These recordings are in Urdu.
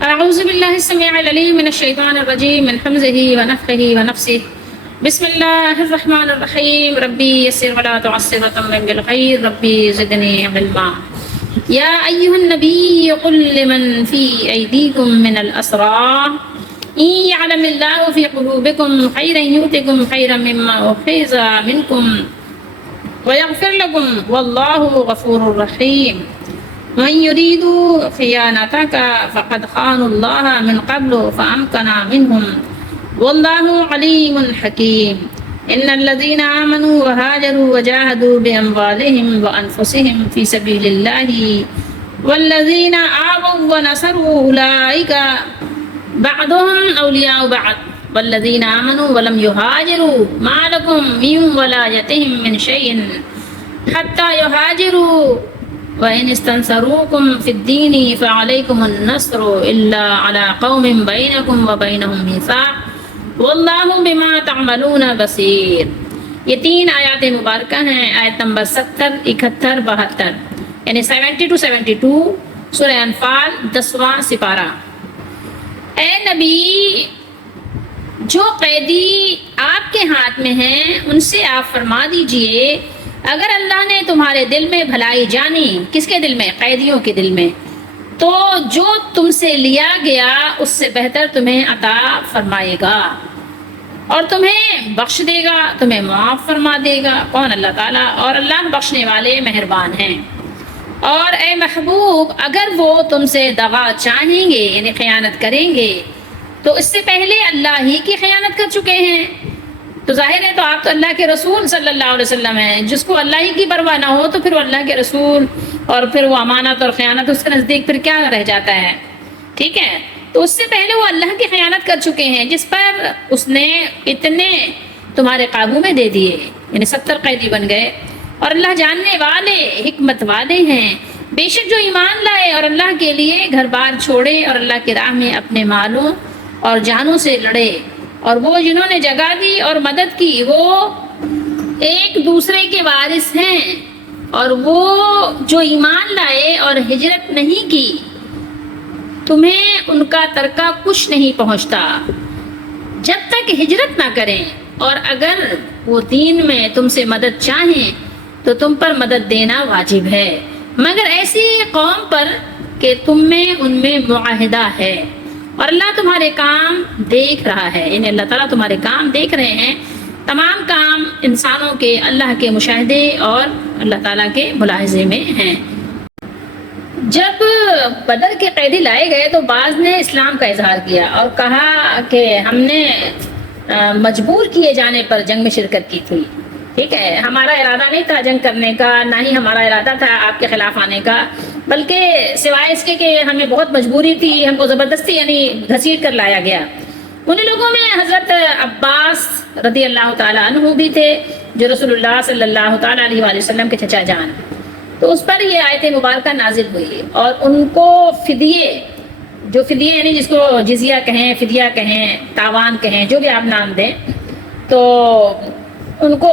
أعوذ بالله السميع العليم من الشيطان الرجيم من حمزه ونفخه ونفسه. بسم الله الرحمن الرحيم. ربي يسر ولا تعسر وتمم بالخير. ربي زدني علما. يا أيها النبي قل لمن في أيديكم من الأسرى إن يعلم الله في قلوبكم خيرا يؤتكم خيرا مما أخذ منكم ويغفر لكم والله غفور رحيم. من يريد خيانتك فقد خانوا الله من قبل فأمكن منهم والله عليم حكيم. إن الذين آمنوا وهاجروا وجاهدوا بأموالهم وأنفسهم في سبيل الله والذين آووا ونصروا أولئك بعضهم أولياء بعض والذين آمنوا ولم يهاجروا ما لكم من ولايتهم من شيء حتى يهاجروا وإن استنصروكم في الدين فعليكم النصر إلا على قوم بينكم وبينهم ميثاق واللہ بما تعملون بصیر. یہ 3 آیات مبارکہ ہیں. آیت نمبر 70، 71، 72 یعنی 70 to 72 سورہ انفال 10واں سپارہ. اے نبی، جو قیدی آپ کے ہاتھ میں ہیں ان سے آپ فرما دیجئے اگر اللہ نے تمہارے دل میں بھلائی جانی. کس کے دل میں؟ قیدیوں کے دل میں. تو جو تم سے لیا گیا اس سے بہتر تمہیں عطا فرمائے گا اور تمہیں بخش دے گا، تمہیں معاف فرما دے گا. کون؟ اللہ تعالیٰ. اور اللہ بخشنے والے مہربان ہیں. اور اے محبوب، اگر وہ تم سے دغا چاہیں گے یعنی خیانت کریں گے تو اس سے پہلے اللہ ہی کی خیانت کر چکے ہیں. تو ظاہر ہے تو آپ تو اللہ کے رسول صلی اللہ علیہ وسلم ہیں. جس کو اللہ ہی کی پرواہ نہ ہو تو پھر وہ اللہ کے رسول اور پھر وہ امانت اور خیانت اس کے نزدیک پھر کیا رہ جاتا ہے؟ ٹھیک ہے. تو اس سے پہلے وہ اللہ کی خیانت کر چکے ہیں جس پر اس نے اتنے تمہارے قابو میں دے دیے، یعنی 70 قیدی بن گئے. اور اللہ جاننے والے حکمت والے ہیں. بے شک جو ایمان لائے اور اللہ کے لیے گھر بار چھوڑے اور اللہ کی راہ میں اپنے مالوں اور جانوں سے لڑے اور وہ جنہوں نے جگہ دی اور مدد کی وہ ایک دوسرے کے وارث ہیں. اور وہ جو ایمان لائے اور ہجرت نہیں کی تمہیں ان کا ترکہ کچھ نہیں پہنچتا جب تک ہجرت نہ کریں. اور اگر وہ دین میں تم سے مدد چاہیں تو تم پر مدد دینا واجب ہے مگر ایسی قوم پر کہ تم میں ان میں معاہدہ ہے اور اللہ تمہارے کام دیکھ رہا ہے. یعنی اللہ تعالیٰ تمہارے کام دیکھ رہے ہیں. تمام کام انسانوں کے اللہ کے مشاہدے اور اللہ تعالیٰ کے ملاحظے میں ہیں. جب بدر کے قیدی لائے گئے تو بعض نے اسلام کا اظہار کیا اور کہا کہ ہم نے مجبور کیے جانے پر جنگ میں شرکت کی تھی. ٹھیک ہے، ہمارا ارادہ نہیں تھا جنگ کرنے کا، نہ ہی ہمارا ارادہ تھا آپ کے خلاف آنے کا، بلکہ سوائے اس کے کہ ہمیں بہت مجبوری تھی، ہم کو زبردستی یعنی گھسیٹ کر لایا گیا. انہیں لوگوں میں حضرت عباس رضی اللہ تعالیٰ عنہ بھی تھے جو رسول اللہ صلی اللہ تعالیٰ علیہ وآلہ وسلم کے چچا جان. تو اس پر یہ آیت مبارکہ نازل ہوئی اور ان کو فدیے، جو فدیے یعنی جس کو جزیہ کہیں، فدیہ کہیں، تاوان کہیں، جو بھی آپ نام دیں، تو ان کو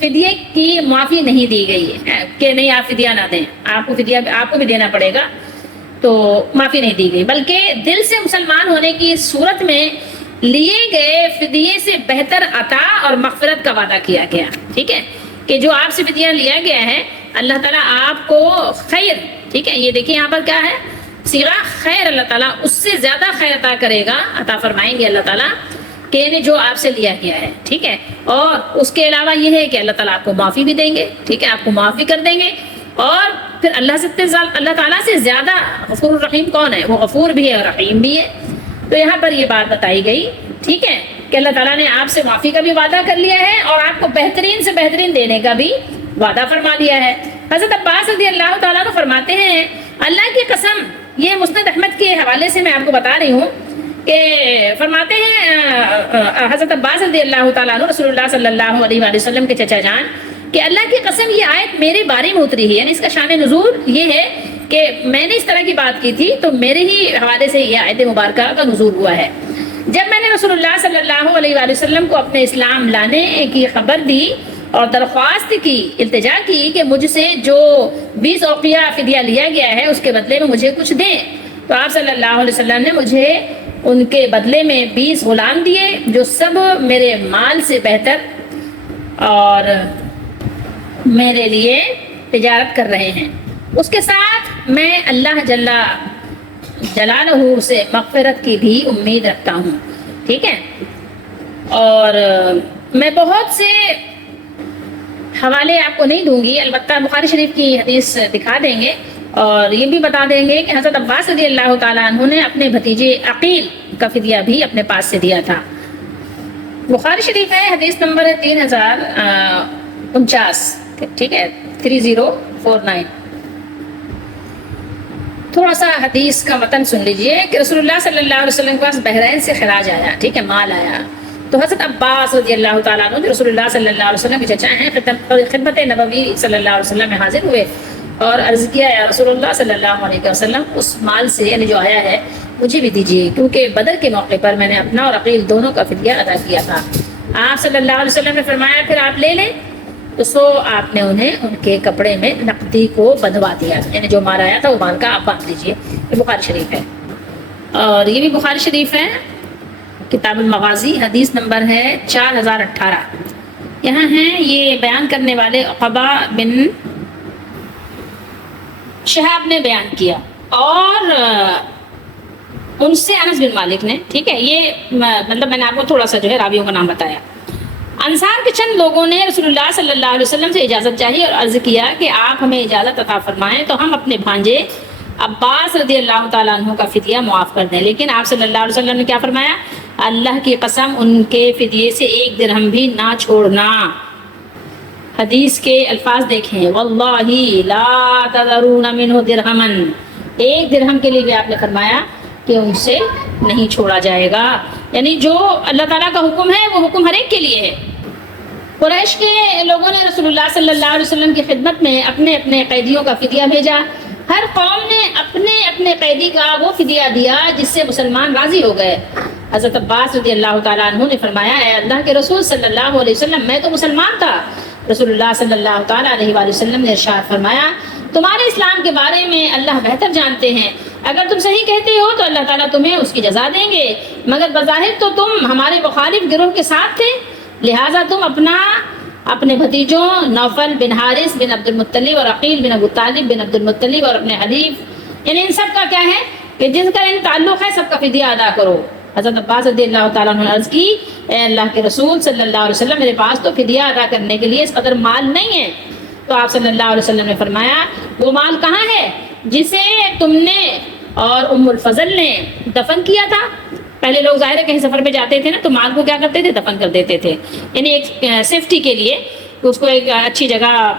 فدیے کی معافی نہیں دی گئی کہ نہیں آپ فدیہ نہ دیں، آپ کو فدیہ آپ کو بھی دینا پڑے گا. تو معافی نہیں دی گئی بلکہ دل سے مسلمان ہونے کی صورت میں لیے گئے فدیے سے بہتر عطا اور مغفرت کا وعدہ کیا گیا. ٹھیک ہے، کہ جو آپ سے فدیہ لیا گیا ہے اللہ تعالیٰ آپ کو خیر، ٹھیک ہے، یہ دیکھیں یہاں پر کیا ہے صیغہ خیر، اللہ تعالیٰ اس سے زیادہ خیر عطا کرے گا، عطا فرمائیں گے اللہ تعالیٰ کہ یعنی جو آپ سے لیا گیا ہے. ٹھیک ہے، اور اس کے علاوہ یہ ہے کہ اللہ تعالیٰ آپ کو معافی بھی دیں گے. ٹھیک ہے، آپ کو معافی کر دیں گے. اور پھر اللہ تعالیٰ سے زیادہ غفور الرحیم کون ہے؟ وہ غفور بھی ہے اور رحیم بھی ہے. تو یہاں پر یہ بات بتائی گئی. ٹھیک ہے، کہ اللہ تعالیٰ نے آپ سے معافی کا بھی وعدہ کر لیا ہے اور آپ کو بہترین سے بہترین دینے کا بھی وعدہ فرما دیا ہے. حضرت عباس رضی اللہ تعالیٰ کو فرماتے ہیں اللہ کی قسم، یہ مسند احمد کے حوالے سے میں آپ کو بتا رہی ہوں کہ فرماتے ہیں حضرت عباس رضی اللہ تعالیٰ عنہ رسول اللہ صلی اللہ علیہ وآلہ وسلم کے چچا جان کہ اللہ کی قسم یہ آیت میرے بارے میں اتری ہے. یعنی اس کا شان نزول یہ ہے کہ میں نے اس طرح کی بات کی تھی تو میرے ہی حوالے سے یہ آیت مبارکہ کا نزول ہوا ہے. جب میں نے رسول اللہ صلی اللہ علیہ وآلہ وسلم کو اپنے اسلام لانے کی خبر دی اور درخواست کی، التجا کی کہ مجھ سے جو 20 اوقیہ فدیہ لیا گیا ہے اس کے بدلے میں مجھے کچھ دیں، تو آپ صلی اللہ علیہ وسلم نے مجھے ان کے بدلے میں 20 غلام دیے جو سب میرے مال سے بہتر اور میرے لیے تجارت کر رہے ہیں۔ اس کے ساتھ میں اللہ جلالہ سے مغفرت کی بھی امید رکھتا ہوں، ٹھیک ہے۔ اور میں بہت سے حوالے آپ کو نہیں دوں گی، البتہ بخاری شریف کی حدیث دکھا دیں گے، اور یہ بھی بتا دیں گے کہ حضرت عباس رضی اللہ تعالیٰ عنہ نے اپنے بھتیجے عقیل کا فدیہ بھی اپنے پاس سے دیا تھا۔ بخاری شریف ہے، حدیث نمبر ہے 3049، ٹھیک ہے، 3049۔ تھوڑا سا حدیث کا متن سن لیجئے کہ رسول اللہ صلی اللہ علیہ وسلم کے پاس بحرین سے خراج آیا، ٹھیک ہے، مال آیا، تو حضرت عباس رضی اللہ تعالیٰ عنہ جو رسول اللہ صلی اللہ علیہ وسلم کے چچا ہیں خدمت نبوی صلی اللہ علیہ وسلم میں حاضر ہوئے اور عرض کیا، یا رسول اللہ صلی اللہ علیہ وسلم، اس مال سے یعنی جو آیا ہے مجھے بھی دیجیے، کیونکہ بدر کے موقع پر میں نے اپنا اور عقیل دونوں کا فدیہ ادا کیا تھا۔ آپ صلی اللہ علیہ وسلم نے فرمایا پھر آپ لے لیں، تو سو آپ نے انہیں ان کے کپڑے میں نقدی کو بندھوا دیا، یعنی جو مال آیا تھا وہ مال کا آپ باندھ لیجیے۔ یہ بخاری شریف ہے، اور یہ بھی بخاری شریف ہے، کتاب المغازی، حدیث نمبر ہے 4018۔ یہاں ہیں یہ بیان کرنے والے عقبہ بن شہاب نے بیان کیا، اور ان سے انس بن مالک نے، ٹھیک ہے، یہ مطلب میں نے آپ کو تھوڑا سا جو ہے راویوں کا نام بتایا۔ انصار کے چند لوگوں نے رسول اللہ صلی اللہ علیہ وسلم سے اجازت چاہی اور عرض کیا کہ آپ ہمیں اجازت عطا فرمائیں تو ہم اپنے بھانجے عباس رضی اللہ تعالیٰ عنہ کا فدیہ معاف کر دیں، لیکن آپ صلی اللہ علیہ وسلم نے کیا فرمایا؟ اللہ کی قسم ان کے فدیے سے 1 درہم بھی نہ چھوڑنا۔ حدیث کے الفاظ دیکھیں، واللہ لا تذرون منہ درہما، 1 درہم کے لیے بھی آپ نے فرمایا کہ ان سے نہیں چھوڑا جائے گا، یعنی جو اللہ تعالیٰ کا حکم ہے وہ حکم ہر ایک کے لیے ہے۔ قریش کے لوگوں نے رسول اللہ صلی اللہ علیہ وسلم کی خدمت میں اپنے اپنے قیدیوں کا فدیہ بھیجا، ہر قوم نے اپنے اپنے قیدی کا وہ فدیہ دیا جس سے مسلمان راضی ہو گئے۔ حضرت عباس رضی اللہ تعالیٰ عنہ نے فرمایا، اے اللہ کے رسول صلی اللہ علیہ وسلم، میں تو مسلمان تھا۔ رسول اللہ صلی اللہ تعالیٰ علیہ وآلہ وسلم نے ارشاد فرمایا، تمہارے اسلام کے بارے میں اللہ بہتر جانتے ہیں، اگر تم صحیح کہتے ہو تو اللہ تعالیٰ تمہیں اس کی جزا دیں گے، مگر بظاہر تو تم ہمارے مخالف گروہ کے ساتھ تھے، لہٰذا تم اپنے بھتیجوں نوفل بن حارث بن عبد المطلب اور عقیل بن ابو طالب بن عبد المطلب اور اپنے حلیف، یعنی ان سب کا کیا ہے کہ جن کا ان تعلق ہے سب کا فدیہ ادا کرو۔ حضرت عباس رضی اللہ تعالیٰ عنہ نے عرض کی، اے اللہ کے رسول صلی اللہ علیہ وسلم، میرے پاس تو فدیہ ادا کرنے کے لیے اس قدر مال نہیں ہے۔ تو آپ صلی اللہ علیہ وسلم نے فرمایا، وہ مال کہاں ہے جسے تم نے اور ام الفضل نے دفن کیا تھا؟ پہلے لوگ ظاہر ہے کہیں سفر پہ جاتے تھے نا تو مال کو کیا کرتے تھے؟ دفن کر دیتے تھے، یعنی ایک سیفٹی کے لیے اس کو ایک اچھی جگہ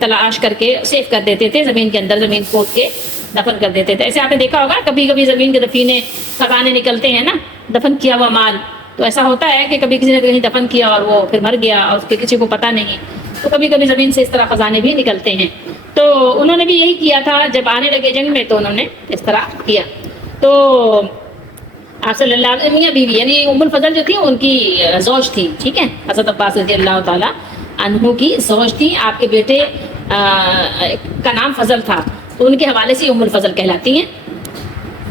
تلاش کر کے سیف کر دیتے تھے، زمین کے اندر زمین کھود کے دفن کر دیتے تھے۔ ایسے آپ نے دیکھا ہوگا کبھی کبھی زمین کے دفینے خزانے نکلتے ہیں نا، دفن کیا ہوا مال، تو ایسا ہوتا ہے کہ کبھی کسی نے کہیں دفن کیا اور وہ پھر مر گیا اور اس کے کسی کو پتہ نہیں، تو کبھی کبھی زمین سے اس طرح خزانے بھی نکلتے ہیں۔ تو انہوں نے بھی یہی کیا تھا، جب آنے لگے جنگ میں تو انہوں نے اس طرح کیا۔ تو آپ صلی اللہ علیہ وسلم بیوی یعنی ام الفضل جو تھی ان کی زوج تھی، ٹھیک ہے، حضرت عباس رضی اللہ تعالیٰ عنہ کی زوج تھی، آپ کے بیٹے کا نام فضل تھا تو ان کے حوالے سے ام الفضل کہلاتی ہیں۔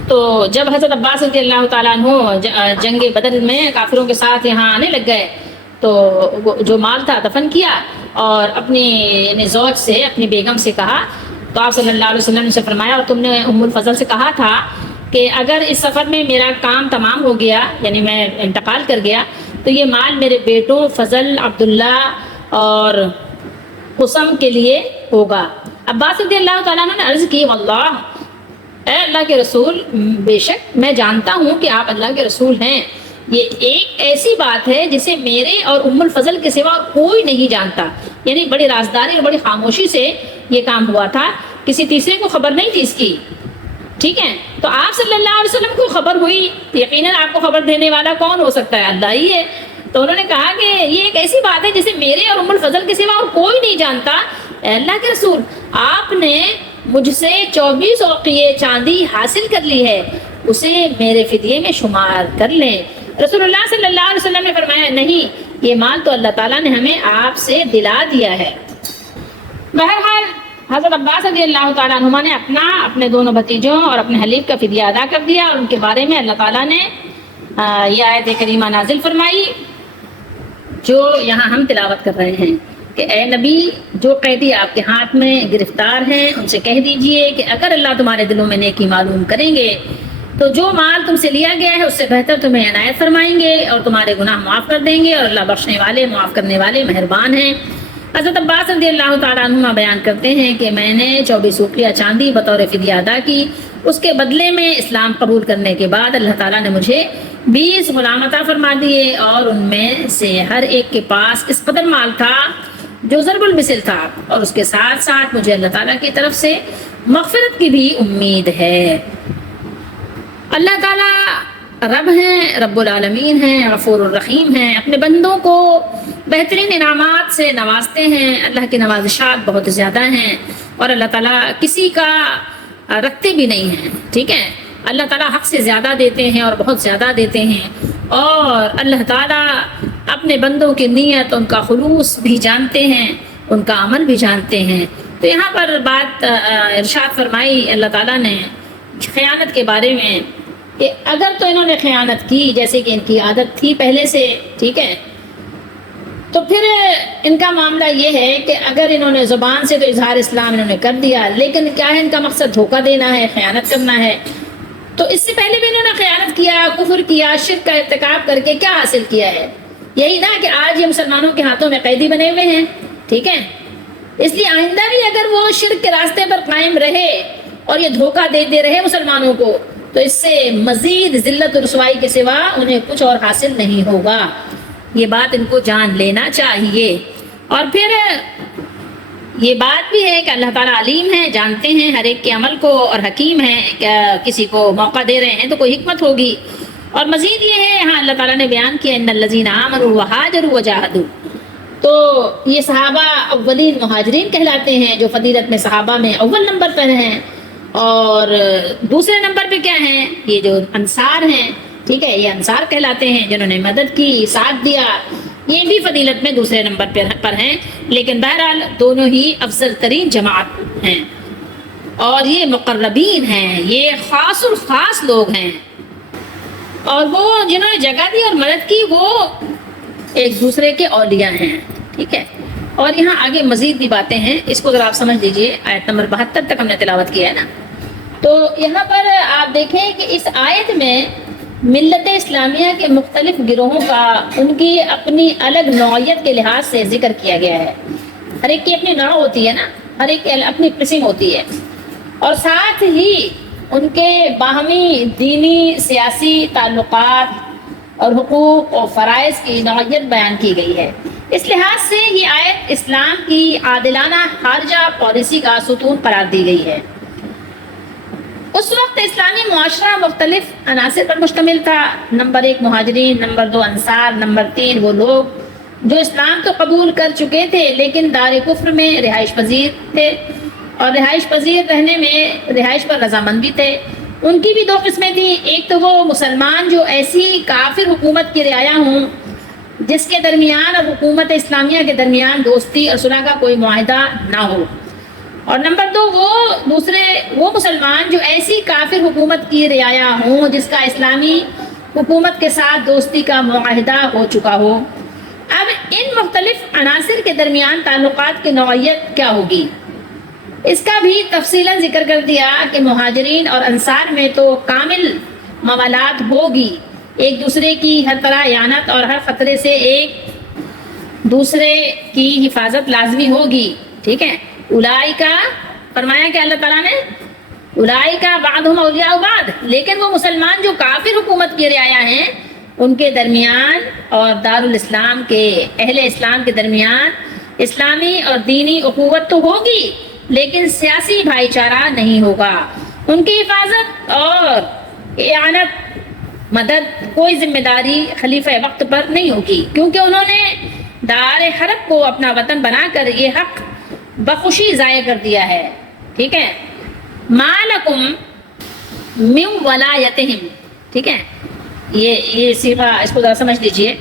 تو جب حضرت عباس رضی اللہ تعالیٰ عنہ جنگ بدر میں کافروں کے ساتھ یہاں آنے لگ گئے تو جو مال تھا دفن کیا اور اپنی یعنی زوج سے، اپنی بیگم سے کہا، تو آپ صلی اللہ علیہ وسلم نے سے فرمایا، اور تم نے ام الفضل سے کہا تھا کہ اگر اس سفر میں میرا کام تمام ہو گیا، یعنی میں انتقال کر گیا، تو یہ مال میرے بیٹوں فضل، عبداللہ اور قسم کے لیے ہوگا۔ عباس رضی اللہ تعالیٰ نے عرض کی، واللہ اے اللہ کے رسول، بے شک میں جانتا ہوں کہ آپ اللہ کے رسول ہیں، یہ ایک ایسی بات ہے جسے میرے اور ام الفضل کے سوا کوئی نہیں جانتا، یعنی بڑی رازداری اور بڑی خاموشی سے یہ کام ہوا تھا، کسی تیسرے کو خبر نہیں تھی اس کی، ٹھیک ہے۔ تو آپ صلی اللہ علیہ وسلم کو خبر ہوئی، یقیناً آپ کو خبر دینے والا کون ہو سکتا ہے؟ اللہ ہی ہے۔ تو انہوں نے کہا کہ یہ ایک ایسی بات ہے جسے میرے اور ام الفضل کے سوا اور کوئی نہیں جانتا، اے اللہ کے رسول، آپ نے مجھ سے 24 اوقیے چاندی حاصل کر لی ہے، اسے میرے فدیے میں شمار کر لیں۔ رسول اللہ صلی اللہ علیہ وسلم نے فرمایا، نہیں، یہ مال تو اللہ تعالیٰ نے ہمیں آپ سے دلا دیا ہے۔ بہرحال حضرت عباس رضی اللہ تعالیٰ عنہما نے اپنے دونوں بھتیجوں اور اپنے حلیف کا فدیہ ادا کر دیا، اور ان کے بارے میں اللہ تعالیٰ نے یہ آیت کریمہ نازل فرمائی جو یہاں ہم تلاوت کر رہے ہیں کہ اے نبی، جو قیدی آپ کے ہاتھ میں گرفتار ہیں ان سے کہہ دیجئے کہ اگر اللہ تمہارے دلوں میں نیکی معلوم کریں گے تو جو مال تم سے لیا گیا ہے اس سے بہتر تمہیں عنایت فرمائیں گے اور تمہارے گناہ معاف کر دیں گے، اور اللہ بخشنے والے معاف کرنے والے مہربان ہیں۔ حضرت عباس رضی اللہ تعالیٰ عنہما بیان کرتے ہیں کہ میں نے 24 اوقیہ چاندی بطور فدیہ ادا کی، اس کے بدلے میں اسلام قبول کرنے کے بعد اللہ تعالیٰ نے مجھے 20 غلام عطا فرما دیے، اور ان میں سے ہر ایک کے پاس اس قدر مال تھا جو ضرب المثل تھا، اور اس کے ساتھ ساتھ مجھے اللہ تعالیٰ کی طرف سے مغفرت کی بھی امید ہے۔ اللہ تعالیٰ رب ہیں، رب العالمین ہیں، غفور الرحیم ہیں، اپنے بندوں کو بہترین انعامات سے نوازتے ہیں۔ اللہ کی نوازشات بہت زیادہ ہیں، اور اللہ تعالیٰ کسی کا رکھتے بھی نہیں ہیں، ٹھیک ہے۔ اللہ تعالیٰ حق سے زیادہ دیتے ہیں اور بہت زیادہ دیتے ہیں، اور اللہ تعالیٰ اپنے بندوں کی نیت، ان کا خلوص بھی جانتے ہیں، ان کا عمل بھی جانتے ہیں۔ تو یہاں پر بات ارشاد فرمائی اللہ تعالیٰ نے خیانت کے بارے میں کہ اگر تو انہوں نے خیانت کی جیسے کہ ان کی عادت تھی پہلے سے، ٹھیک ہے، تو پھر ان کا معاملہ یہ ہے کہ اگر انہوں نے زبان سے تو اظہار اسلام انہوں نے کر دیا، لیکن کیا ہے ان کا مقصد دھوکہ دینا ہے، خیانت کرنا ہے۔ تو اس سے پہلے بھی انہوں نے خیانت کیا، کفر کیا، شرک کا ارتکاب کر کے کیا حاصل کیا ہے؟ یہی نا کہ آج یہ مسلمانوں کے ہاتھوں میں قیدی بنے ہوئے ہیں، ٹھیک ہے۔ اس لیے آئندہ بھی اگر وہ شرک کے راستے پر قائم رہے اور یہ دھوکہ دیتے رہے مسلمانوں کو، تو اس سے مزید ذلت و رسوائی کے سوا انہیں کچھ اور حاصل نہیں ہوگا۔ یہ بات ان کو جان لینا چاہیے۔ اور پھر یہ بات بھی ہے کہ اللہ تعالیٰ علیم ہے، جانتے ہیں ہر ایک کے عمل کو، اور حکیم ہے، کسی کو موقع دے رہے ہیں تو کوئی حکمت ہوگی۔ اور مزید یہ ہے یہاں اللہ تعالیٰ نے بیان کیا ان الذین آمنوا وہاجروا وجاہدوا، تو یہ صحابہ اولین مہاجرین کہلاتے ہیں جو فضیلت میں صحابہ میں اول نمبر پر ہیں، اور دوسرے نمبر پہ کیا ہیں؟ یہ جو انصار ہیں، ٹھیک ہے، یہ انصار کہلاتے ہیں جنہوں نے مدد کی، ساتھ دیا، یہ بھی فضیلت میں دوسرے نمبر پر ہیں، لیکن بہرحال دونوں ہی افضل ترین جماعت ہیں، اور یہ مقربین ہیں، یہ خاص الخاص لوگ ہیں، اور وہ جنہوں نے جگہ دی اور مدد کی وہ ایک دوسرے کے اولیاء ہیں، ٹھیک ہے۔ اور یہاں آگے مزید بھی باتیں ہیں، اس کو ذرا آپ سمجھ لیجئے۔ آیت نمبر 72 تک ہم نے تلاوت کیا ہے نا، تو یہاں پر آپ دیکھیں کہ اس آیت میں ملت اسلامیہ کے مختلف گروہوں کا ان کی اپنی الگ نوعیت کے لحاظ سے ذکر کیا گیا ہے۔ ہر ایک کی اپنی نوع ہوتی ہے نا، ہر ایک کی اپنی قسم ہوتی ہے، اور ساتھ ہی ان کے باہمی دینی سیاسی تعلقات اور حقوق اور فرائض کی نوعیت بیان کی گئی ہے۔ اس لحاظ سے یہ آیت اسلام کی عادلانہ خارجہ پالیسی کا ستون قرار دی گئی ہے۔ اس وقت اسلامی معاشرہ مختلف عناصر پر مشتمل تھا۔ نمبر 1 مہاجرین، نمبر 2 انصار، نمبر 3 وہ لوگ جو اسلام تو قبول کر چکے تھے لیکن دار کفر میں رہائش پذیر تھے، اور رہائش پذیر رہنے میں رہائش پر رضامند بھی تھے۔ ان کی بھی 2 قسمیں تھیں، ایک تو وہ مسلمان جو ایسی کافر حکومت کی رعایا ہوں جس کے درمیان اور حکومت اسلامیہ کے درمیان دوستی اور صلح کا کوئی معاہدہ نہ ہو، اور نمبر 2 وہ مسلمان جو ایسی کافر حکومت کی رعایا ہوں جس کا اسلامی حکومت کے ساتھ دوستی کا معاہدہ ہو چکا ہو۔ اب ان مختلف عناصر کے درمیان تعلقات کی نوعیت کیا ہوگی، اس کا بھی تفصیلاً ذکر کر دیا کہ مہاجرین اور انصار میں تو کامل موالات ہوگی، ایک دوسرے کی ہر طرح اعانت اور ہر خطرے سے ایک دوسرے کی حفاظت لازمی ہوگی، ٹھیک ہے۔ اولئکا فرمایا کہ اللہ تعالیٰ نے اولئکا بعضهم اولیاء بعض، لیکن وہ مسلمان جو کافر حکومت کی رعایا ہیں ان کے درمیان اور دارالاسلام کے اہل اسلام کے درمیان اسلامی اور دینی اخوت تو ہوگی لیکن سیاسی بھائی چارہ نہیں ہوگا، ان کی حفاظت اور اعانت مدد کوئی ذمہ داری خلیفہ وقت پر نہیں ہوگی، کیونکہ انہوں نے دار حرب کو اپنا وطن بنا کر یہ حق بخوشی ضائع کر دیا ہے، ٹھیک ہے۔ مالکم من ولایتہم، ٹھیک ہے، یہ صیغہ اس کو ذرا سمجھ لیجئے۔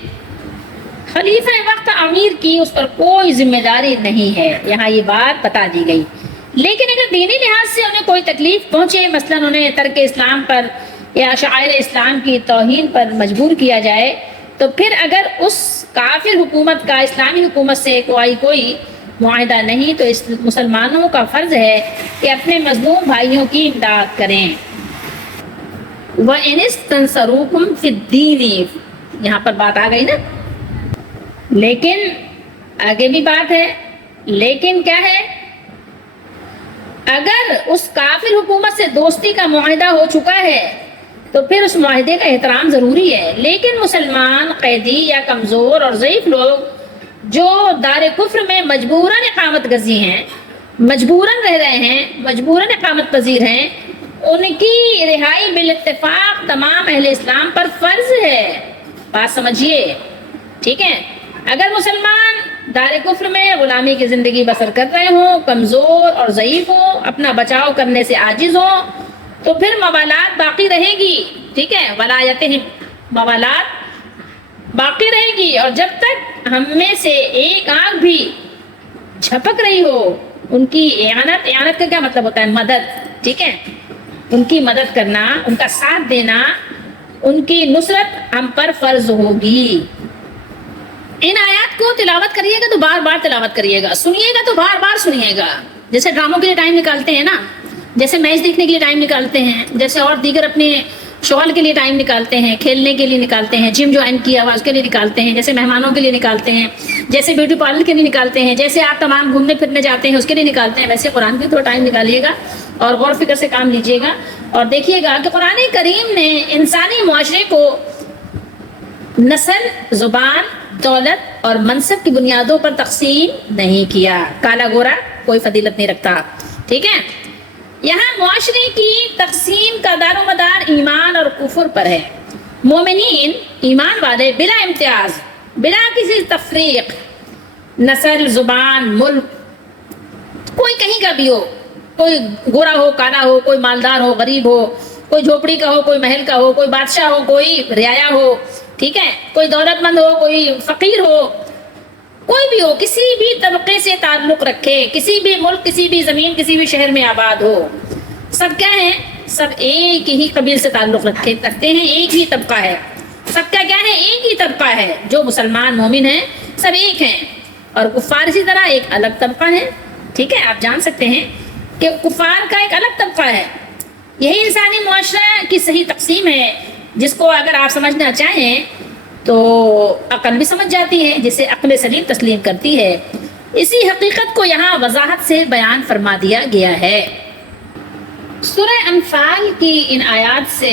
خلیفہ وقت امیر کی اس پر کوئی ذمہ داری نہیں ہے، یہاں یہ بات بتا دی گئی لیکن اگر دینی لحاظ سے انہیں کوئی تکلیف پہنچے، مثلاً انہیں ترک اسلام پر یا شعائر اسلام کی توہین پر مجبور کیا جائے، تو پھر اگر اس کافر حکومت کا اسلامی حکومت سے کوئی معاہدہ نہیں، تو اس مسلمانوں کا فرض ہے کہ اپنے مظلوم بھائیوں کی امداد کریں۔ وَإِنِ اسْتَنْصَرُوكُمْ فِي الدِّينِ، یہاں پر بات آ گئی نا، لیکن آگے بھی بات ہے، لیکن کیا ہے؟ اگر اس کافر حکومت سے دوستی کا معاہدہ ہو چکا ہے تو پھر اس معاہدے کا احترام ضروری ہے، لیکن مسلمان قیدی یا کمزور اور ضعیف لوگ جو دار کفر میں مجبوراً اقامت گزی ہیں، مجبوراً رہ رہے ہیں، مجبوراً اقامت پذیر ہیں، ان کی رہائی بالاتفاق تمام اہل اسلام پر فرض ہے۔ بات سمجھیے، ٹھیک ہے؟ اگر مسلمان دار کفر میں غلامی کی زندگی بسر کر رہے ہوں، کمزور اور ضعیف ہوں، اپنا بچاؤ کرنے سے عاجز ہوں، تو پھر موالات باقی رہے گی، ٹھیک ہے؟ ولایتہم، موالات باقی رہے گی، اور جب تک ہم میں سے ایک آنکھ بھی جھپک رہی ہو، ان کی اعانت کا کیا مطلب ہوتا ہے؟ مدد، ٹھیک ہے؟ ان کی مدد کرنا، ان کا ساتھ دینا، ان کی نصرت ہم پر فرض ہوگی۔ ان آیات کو تلاوت کریے گا تو بار بار تلاوت کریے گا، سنیے گا تو بار بار سنیے گا، جیسے ڈراموں کے لیے ٹائم نکالتے ہیں نا، جیسے میچ دیکھنے کے لیے ٹائم نکالتے ہیں، جیسے اور دیگر اپنے شغل کے لیے ٹائم نکالتے ہیں، کھیلنے کے لیے نکالتے ہیں، جم جوائن کیا ہوا اس کے لیے نکالتے ہیں، جیسے مہمانوں کے لیے نکالتے ہیں، جیسے بیوٹی پارلر کے لیے نکالتے ہیں، جیسے آپ تمام گھومنے پھرنے جاتے ہیں اس کے لیے نکالتے ہیں، ویسے قرآن کے تھوڑا ٹائم نکالیے گا اور غور فکر سے کام لیجیے گا، اور دیکھیے گا کہ قرآن کریم نے انسانی معاشرے کو نسل، زبان، دولت اور منصب کی بنیادوں پر تقسیم نہیں کیا۔ کالا گورا کوئی فضیلت نہیں رکھتا، ٹھیک ہے؟ یہاں معاشرے کی تقسیم کا دار و مدار ایمان اور کفر پر ہے۔ مومنین، ایمان والے، بلا امتیاز، بلا کسی تفریق، نسل، زبان، ملک، کوئی کہیں کا بھی ہو، کوئی گورا ہو، کالا ہو، کوئی مالدار ہو، غریب ہو، کوئی جھوپڑی کا ہو، کوئی محل کا ہو، کوئی بادشاہ ہو، کوئی رعایا ہو، ٹھیک ہے؟ کوئی دولت مند ہو، کوئی فقیر ہو، کوئی بھی ہو، کسی بھی طبقے سے تعلق رکھے، کسی بھی ملک، کسی بھی زمین، کسی بھی شہر میں آباد ہو، سب کیا ہیں؟ سب ایک ہی قبیل سے تعلق رکھتے ہیں، ایک ہی طبقہ ہے، سب کا کیا ہے؟ ایک ہی طبقہ ہے۔ جو مسلمان مومن ہیں سب ایک ہیں، اور کفار اسی طرح ایک الگ طبقہ ہے، ٹھیک ہے؟ آپ جان سکتے ہیں کہ کفار کا ایک الگ طبقہ ہے۔ یہی انسانی معاشرہ کی صحیح تقسیم ہے، جس کو اگر آپ سمجھنا چاہیں تو عقل بھی سمجھ جاتی ہے، جسے عقل سلیم تسلیم کرتی ہے۔ اسی حقیقت کو یہاں وضاحت سے بیان فرما دیا گیا ہے۔ سورہ انفال کی ان آیات سے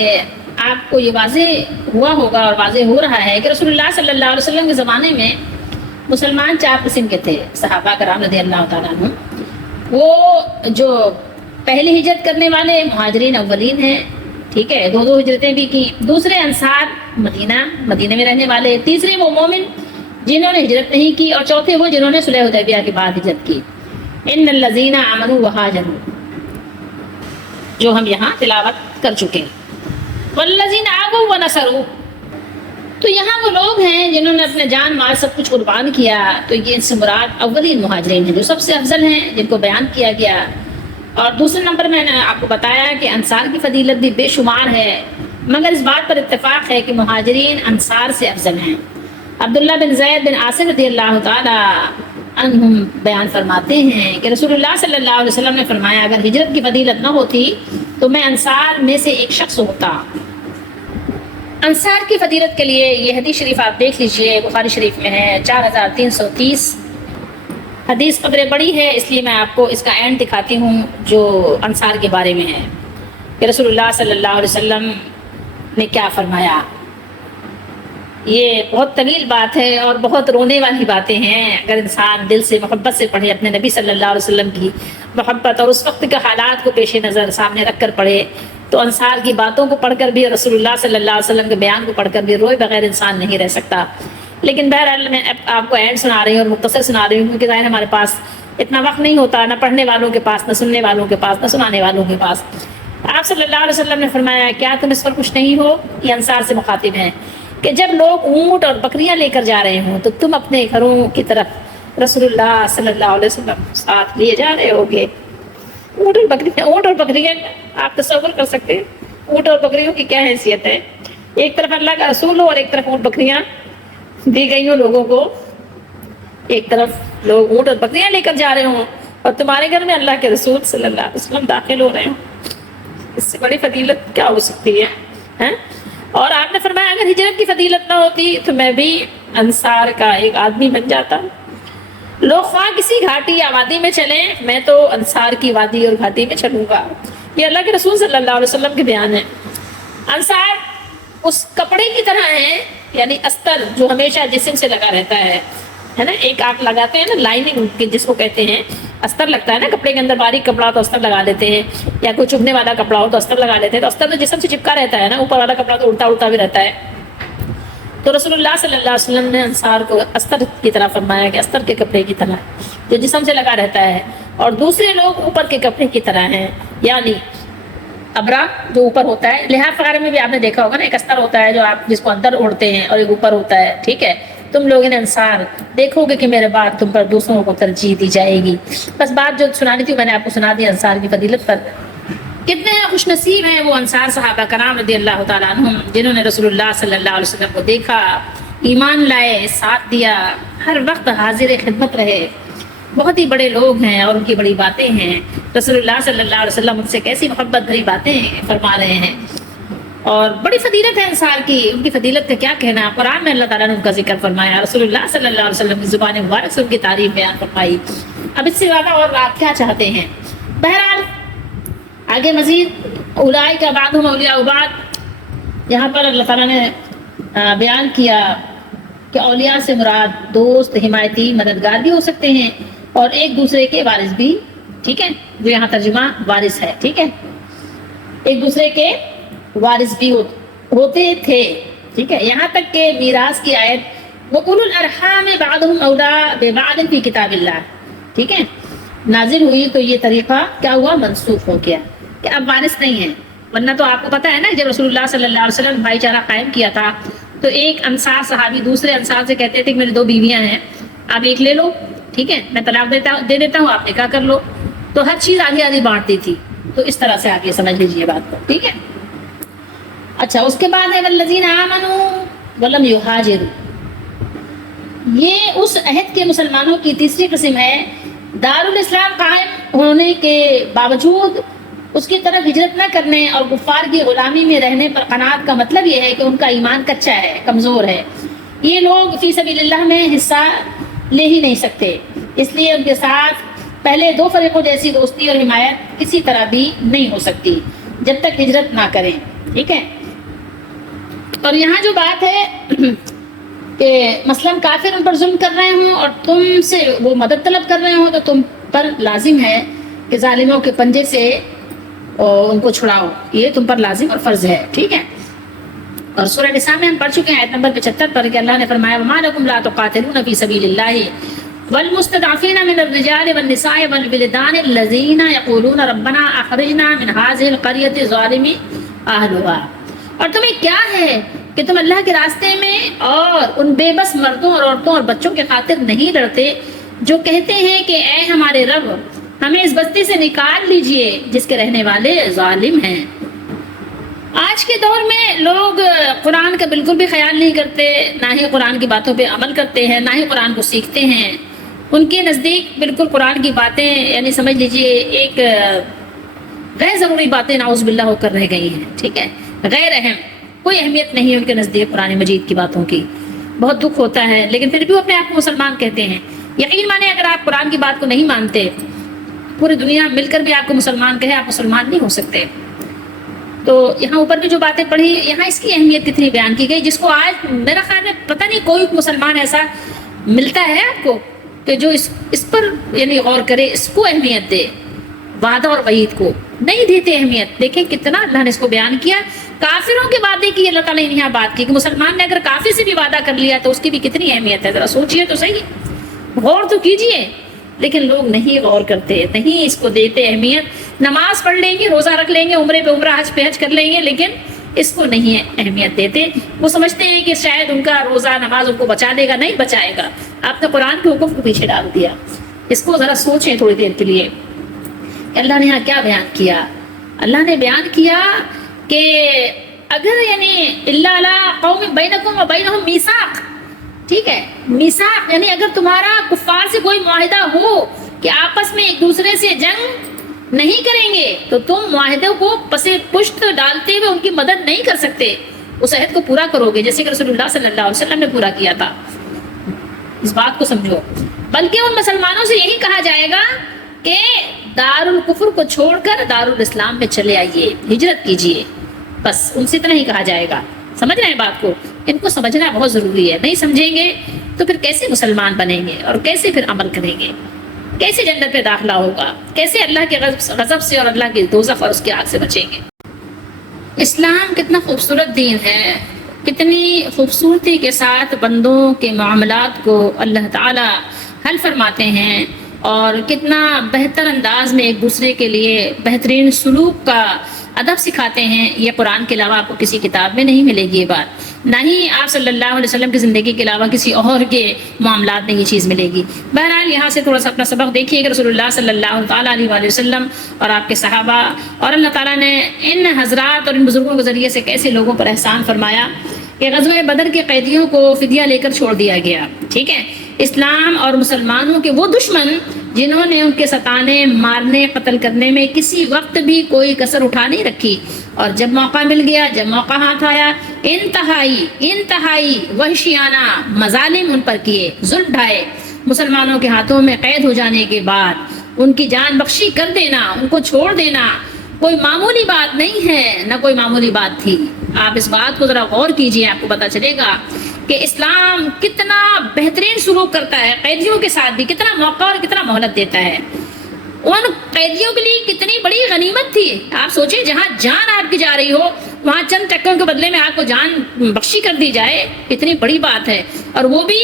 آپ کو یہ واضح ہوا ہوگا اور واضح ہو رہا ہے کہ رسول اللہ صلی اللہ علیہ وسلم کے زمانے میں مسلمان 4 قسم کے تھے، صحابہ کرام رضی اللہ تعالیٰ عنہ۔ وہ جو پہلی ہجرت کرنے والے مہاجرین اولین ہیں، ٹھیک ہے؟ 2 ہجرتیں بھی کی، دوسرے انصار مدینہ میں رہنے والے، تیسرے وہ مومن جنہوں نے ہجرت نہیں کی، اور چوتھے وہ جنہوں نے صلح حدیبیہ کے بعد ہجرت کی۔ ان الذین آمنوا وہاجروا، جو ہم یہاں تلاوت کر چکے ہیں۔ والذین آووا ونصروا، تو یہاں وہ لوگ ہیں جنہوں نے اپنے جان مال سب کچھ قربان کیا، تو یہ ان سے مراد اولین مہاجرین ہیں جو سب سے افضل ہیں، جن کو بیان کیا گیا۔ اور دوسرے نمبر میں نے آپ کو بتایا کہ انصار کی فضیلت بھی بے شمار ہے، مگر اس بات پر اتفاق ہے کہ مہاجرین انصار سے افضل ہیں۔ عبداللہ بن زید بن عاصم رضی اللہ تعالی عنہم بیان فرماتے ہیں کہ رسول اللہ صلی اللہ علیہ وسلم نے فرمایا، اگر ہجرت کی فضیلت نہ ہوتی تو میں انصار میں سے ایک شخص ہوتا۔ انصار کی فضیلت کے لیے یہ حدیث شریف آپ دیکھ لیجئے، بخاری شریف میں ہے 4330 حدیث قدر بڑی ہے، اس لیے میں آپ کو اس کا اینڈ دکھاتی ہوں جو انصار کے بارے میں ہے کہ رسول اللہ صلی اللہ علیہ وسلم نے کیا فرمایا۔ یہ بہت طویل بات ہے اور بہت رونے والی باتیں ہیں، اگر انسان دل سے محبت سے پڑھے، اپنے نبی صلی اللہ علیہ وسلم کی محبت اور اس وقت کے حالات کو پیش نظر سامنے رکھ کر پڑھے، تو انصار کی باتوں کو پڑھ کر بھی اور رسول اللہ صلی اللہ علیہ وسلم کے بیان کو پڑھ کر بھی روئے بغیر انسان نہیں رہ سکتا۔ لیکن بہرحال میں آپ کو اینڈ سنا رہی ہوں اور مختصر سنا رہی ہوں، کیونکہ ظاہر ہمارے پاس اتنا وقت نہیں ہوتا، نہ پڑھنے والوں کے پاس، نہ سننے والوں کے پاس، نہ سنانے والوں کے پاس۔ آپ صلی اللہ علیہ وسلم نے فرمایا، کیا تم اس پر خوش نہیں ہو؟ یہ انصار سے مخاطب ہیں کہ جب لوگ اونٹ اور بکریاں لے کر جا رہے ہوں تو تم اپنے گھروں کی طرف رسول اللہ صلی اللہ علیہ وسلم ساتھ لیے جا رہے ہوگے۔ اونٹ اور بکریاں آپ تصور کر سکتے ہیں اونٹ اور بکریوں کی کیا حیثیت ہے؟ ایک طرف اللہ کا رسول ہو اور ایک طرف اونٹ بکریاں دی گئی ہوں لوگوں کو، ایک طرف لوگ اونٹ اور بکریاں لے کر جا رہے ہوں اور تمہارے گھر میں اللہ کے رسول صلی اللہ علیہ وسلم داخل ہو رہے ہوں، اس سے بڑی فضیلت کیا ہو سکتی ہے؟ اور آپ نے فرمایا اگر ہجرت کی فضیلت نہ ہوتی تو میں بھی انصار کا ایک آدمی بن جاتا، لوگ خواہ کسی گھاٹی یا وادی میں چلیں میں تو انصار کی وادی اور گھاٹی میں چلوں گا۔ یہ اللہ کے رسول صلی اللہ علیہ وسلم کے بیان ہے۔ انصار اس کپڑے کی طرح ہیں، یعنی استر جو ہمیشہ جسم سے لگا رہتا ہے نا، ایک آپ لگاتے ہیں نا لائننگ جس کو کہتے ہیں، استر لگتا ہے نا کپڑے کے اندر، باریک کپڑا ہو تو استر لگا دیتے ہیں، یا کوئی چبھنے والا کپڑا ہو تو استر لگا دیتے ہیں، تو استر تو جسم سے چپکا رہتا ہے نا، اوپر والا کپڑا تو اڑتا اڑتا بھی رہتا ہے۔ تو رسول اللہ صلی اللہ علیہ وسلم نے انصار کو استر کی طرح فرمایا کہ استر کے کپڑے کی طرح جو جسم سے لگا رہتا ہے، اور دوسرے لوگ اوپر کے کپڑے کی طرح ہیں، یعنی ابرا جو اوپر ہوتا ہے، لحاف وغیرہ میں بھی آپ نے دیکھا ہوگا نا، ایک استر ہوتا ہے جو آپ جس کو اندر اوڑھتے ہیں اور ایک اوپر ہوتا ہے، ٹھیک ہے؟ تم لوگوں نے انصار دیکھو گے کہ میرے بعد تم پر دوسروں کو ترجیح دی جائے گی۔ بس بات جو سنانی تھی میں نے آپ کو سنا دی انصار کی فضیلت پر۔ کتنے خوش نصیب ہیں وہ انصار صحابہ کرام رضی اللہ تعالیٰ عنہم جنہوں نے رسول اللہ صلی اللہ علیہ وسلم کو دیکھا، ایمان لائے، ساتھ دیا، ہر وقت حاضر خدمت رہے۔ بہت ہی بڑے لوگ ہیں اور ان کی بڑی باتیں ہیں، رسول اللہ صلی اللہ علیہ وسلم ان سے کیسی محبت بھری باتیں فرما رہے ہیں، اور بڑی فضیلت ہے انصار کی، ان کی فضیلت کا کیا کہنا، قرآن میں اللہ تعالیٰ نے ان کا ذکر فرمایا، رسول اللہ صلی اللہ علیہ وسلم کی زبان مبارک سے ان کی تعریف بیان فرمائی۔ اب اس سے زیادہ اور آپ کیا چاہتے ہیں؟ بہرحال آگے مزید اولئک بعضهم اولیاء بعض، یہاں پر اللہ تعالیٰ نے بیان کیا کہ اولیاء سے مراد دوست، حمایتی، مددگار بھی ہو سکتے ہیں اور ایک دوسرے کے وارث بھی، ٹھیک ہے؟ جو یہاں ترجمہ وارث ہے، ٹھیک ہے؟ ایک دوسرے کے وارث بھی ہوتے تھے، ٹھیک ہے؟ یہاں تک کہ میراث کی آیت وَأُولُو الْأَرْحَامِ بَعْضُهُمْ أَوْلَىٰ بِبَعْضٍ فِي کتاب اللہ، ٹھیک ہے؟ نازل ہوئی تو یہ طریقہ کیا ہوا؟ منسوخ ہو گیا کہ اب وارث نہیں ہے، ورنہ تو آپ کو پتہ ہے نا جب رسول اللہ صلی اللہ علیہ وسلم بھائی چارہ قائم کیا تھا تو ایک انصار صحابی دوسرے انصار سے کہتے تھے کہ میری 2 بیویاں ہیں، آپ ایک لے لو، ٹھیک ہے؟ میں طلاق دے دیتا ہوں، آپ نکاح کر لو، تو ہر چیز آدھی آدھی بانٹتی تھی، تو اس طرح سے آپ یہ سمجھ لیجیے بات کو، ٹھیک ہے؟ اچھا اس کے بعد ہے والذین آمنوا ولم یہاجروا، یہ اس عہد کے مسلمانوں کی تیسری قسم ہے، دارالاسلام قائم ہونے کے باوجود اس کی طرف ہجرت نہ کرنے اور کفار کی غلامی میں رہنے پر قناعت کا مطلب یہ ہے کہ ان کا ایمان کچا ہے، کمزور ہے، یہ لوگ فی سبیل اللہ میں حصہ لے ہی نہیں سکتے، اس لیے ان کے ساتھ پہلے 2 فریقوں جیسی دوستی اور حمایت کسی طرح بھی نہیں ہو سکتی جب تک ہجرت نہ کریں، ٹھیک ہے؟ اور یہاں جو بات ہے کہ مثلاً کافر ان پر ظلم کر رہے ہوں اور تم سے وہ مدد طلب کر رہے ہوں تو تم پر لازم ہے کہ ظالموں کے پنجے سے ان کو چھڑاؤ، یہ تم پر لازم اور فرض ہے، ٹھیک ہے؟ اور سورہ نساء میں ہم پڑھ چکے ہیں آیت نمبر 75 پر کہ اللہ نے فرمایا وَمَا لَكُمْ لَا تُقَاتِلُونَ فِي سَبِيلِ اللَّهِ وَالْمُسْتَضْعَفِينَ مِنَ الرِّجَالِ وَالنِّسَاءِ وَالْوِلْدَانِ الَّذِينَ يَقُولُونَ رَبَّنَا أَخْرِجْنَا مِنْ هَٰذِهِ الْقَرْيَةِ الظَّالِمِ أَهْلُهَا، اور تمہیں کیا ہے کہ تم اللہ کے راستے میں اور ان بے بس مردوں اور عورتوں اور بچوں کے خاطر نہیں لڑتے جو کہتے ہیں کہ اے ہمارے رب ہمیں اس بستی سے نکال لیجئے جس کے رہنے والے ظالم ہیں۔ آج کے دور میں لوگ قرآن کا بالکل بھی خیال نہیں کرتے، نہ ہی قرآن کی باتوں پہ عمل کرتے ہیں، نہ ہی قرآن کو سیکھتے ہیں، ان کے نزدیک بالکل قرآن کی باتیں یعنی سمجھ لیجئے ایک غیر ضروری باتیں نعوذ باللہ ہو کر رہ گئی ہیں، ٹھیک ہے؟ غیر اہم، کوئی اہمیت نہیں ہے ان کے نزدیک قرآن مجید کی باتوں کی، بہت دکھ ہوتا ہے، لیکن پھر بھی وہ اپنے آپ کو مسلمان کہتے ہیں۔ یقین مانیں اگر آپ قرآن کی بات کو نہیں مانتے، پوری دنیا مل کر بھی آپ کو مسلمان کہے، آپ مسلمان نہیں ہو سکتے۔ تو یہاں اوپر بھی جو باتیں پڑھی یہاں اس کی اہمیت کتنی بیان کی گئی، جس کو آج میرا خیال ہے پتہ نہیں کوئی مسلمان ایسا ملتا ہے آپ کو کہ جو اس پر یعنی غور کرے، اس کو اہمیت دے، وعدہ اور وعید کو نہیں دیتے اہمیت۔ دیکھیں کتنا اللہ نے اس کو بیان کیا، کافروں کے وعدے کی اللہ تعالیٰ نے یہاں بات کی کہ مسلمان نے اگر کافر سے بھی وعدہ کر لیا تو اس کی بھی کتنی اہمیت ہے، ذرا سوچئے تو صحیح، غور تو کیجئے۔ لیکن لوگ نہیں غور کرتے، نہیں اس کو دیتے اہمیت، نماز پڑھ لیں گے، روزہ رکھ لیں گے، عمرے پہ عمرہ، حج پہ حج کر لیں گے، لیکن اس کو نہیں اہمیت دیتے۔ وہ سمجھتے ہیں کہ شاید ان کا روزہ نماز ان کو بچا دے گا، نہیں بچائے گا، آپ نے قرآن کے حکم کو پیچھے ڈال دیا۔ اس کو ذرا سوچیں تھوڑی دیر کے لیے کہ اللہ نے یہاں کیا بیان کیا؟ اللہ نے بیان کیا کہ اگر یعنی اللہ علی قوم بینکم و بینہم میثاق، ٹھیک ہے، میثاق یعنی اگر تمہارا کفار سے کوئی معاہدہ ہو کہ آپس میں ایک دوسرے سے جنگ نہیں کریں گے، تو تم معاہدے کو پس پشت ڈالتے ہوئے ان کی مدد نہیں کر سکتے، اس عہد کو پورا کرو گے جیسے کہ رسول اللہ صلی اللہ علیہ وسلم نے پورا کیا تھا۔ اس بات کو سمجھو، بلکہ ان مسلمانوں سے یہی کہا جائے گا کہ دار الکفر کو چھوڑ کر دار الاسلام میں چلے آئیے، ہجرت کیجیے، بس ان سے اتنا ہی کہا جائے گا۔ سمجھ رہے ہیں بات کو؟ ان کو سمجھنا بہت ضروری ہے، نہیں سمجھیں گے تو پھر کیسے مسلمان بنیں گے اور کیسے پھر عمل کریں گے، کیسے جنت پہ داخلہ ہوگا، کیسے اللہ کے غضب سے اور اللہ کے دوزخ اور اس کی آگ سے بچیں گے۔ اسلام کتنا خوبصورت دین ہے، کتنی خوبصورتی کے ساتھ بندوں کے معاملات کو اللہ تعالی حل فرماتے ہیں، اور کتنا بہتر انداز میں ایک دوسرے کے لیے بہترین سلوک کا ادب سکھاتے ہیں۔ یہ قرآن کے علاوہ آپ کو کسی کتاب میں نہیں ملے گی یہ بات، نہ ہی آپ صلی اللہ علیہ وسلم کی زندگی کے علاوہ کسی اور کے معاملات میں یہ چیز ملے گی۔ بہرحال یہاں سے تھوڑا سا اپنا سبق دیکھیے کہ رسول اللہ صلی اللہ تعالیٰ علیہ وسلم اور آپ کے صحابہ اور اللہ تعالیٰ نے ان حضرات اور ان بزرگوں کے ذریعے سے کیسے لوگوں پر احسان فرمایا کہ غزوہ بدر کے قیدیوں کو فدیہ لے کر چھوڑ دیا گیا، ٹھیک ہے۔ اسلام اور مسلمانوں کے وہ دشمن جنہوں نے ان کے ستانے، مارنے، قتل کرنے میں کسی وقت بھی کوئی کسر اٹھا نہیں رکھی، اور جب موقع مل گیا، جب موقع ہاتھ آیا، انتہائی وحشیانہ مظالم ان پر کیے، ظلم ڈھائے۔ مسلمانوں کے ہاتھوں میں قید ہو جانے کے بعد ان کی جان بخشی کر دینا، ان کو چھوڑ دینا کوئی معمولی بات نہیں ہے، نہ کوئی معمولی بات تھی۔ آپ اس بات کو ذرا غور کیجئے، آپ کو پتہ چلے گا کہ اسلام کتنا بہترین سلوک کرتا ہے، قیدیوں کے ساتھ بھی کتنا موقع اور کتنا مہلت دیتا ہے۔ ان قیدیوں کے لیے کتنی بڑی غنیمت تھی، آپ سوچیں جہاں جان آپ کی جا رہی ہو وہاں چند ٹکوں کے بدلے میں آپ کو جان بخشی کر دی جائے، کتنی بڑی بات ہے۔ اور وہ بھی